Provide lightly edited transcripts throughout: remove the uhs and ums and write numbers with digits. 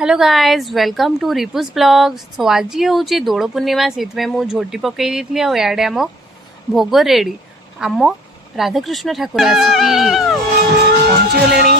Hello guys welcome to रिपुस blog. So आज हूँ दोल पूर्णिमा से मुझे झोटी पकई दी आड़े आम भोग रेडी आम राधाकृष्ण ठाकुर आसिकी पहुँचीगले देखु।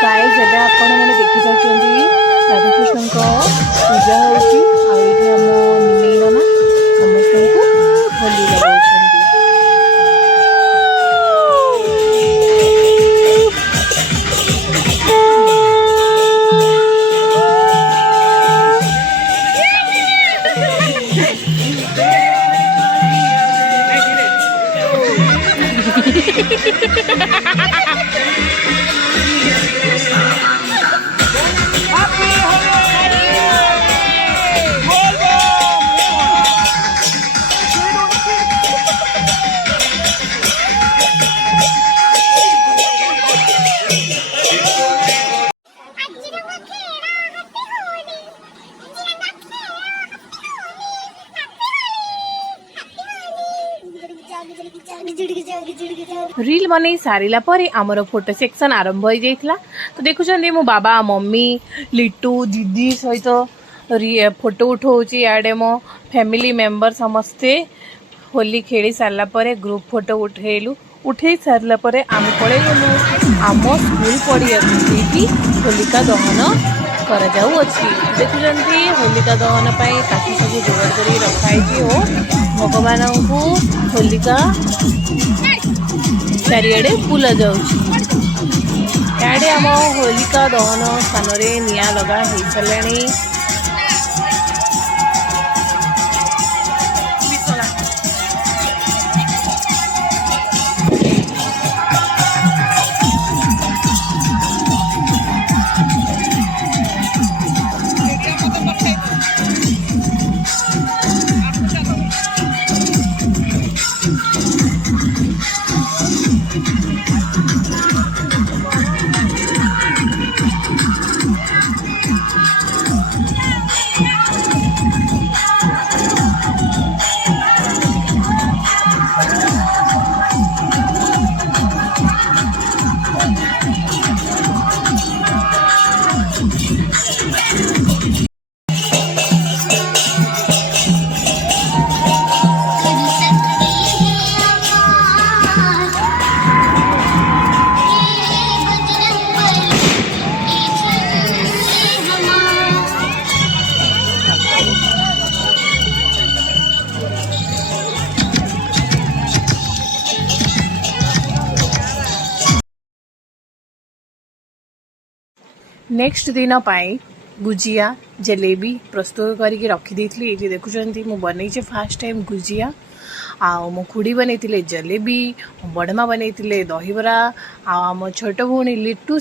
गाइज एबे आपण मैंने देखी पार्टी राधाकृष्ण पूजा होती आम निमई नना समस्त को होली लगा। रील बन सारा पर आमर फोटो सेक्शन आरंभ हो जाता। तो देखुं मो बाबा मम्मी लिटू दीदी सहित फोटो उठाऊँगी। आड़े मो फैमिली मेंबर समस्ते होली खेली सारा पर ग्रुप फोटो उठे सारा पर आम पड़े गलु आम स्कूल पड़िया होलिका दहन कर देखुं होलिका दहन काठी सब जोगाड़ कर रखाई और भगवान को होलिका चारिआडे बुला जाउछि। याडे आम होलिका दहन स्थान रे निया लगा हो सारे। नेक्स्ट दिन पाई गुजिया जलेबी प्रस्तुत करके रखी ये देखुं मु बनई फास्ट टाइम गुजिया आ मो खुड़ी बनई जलेबी बड़मा बनई दहीबरा आम छोट भौणी लिट्टू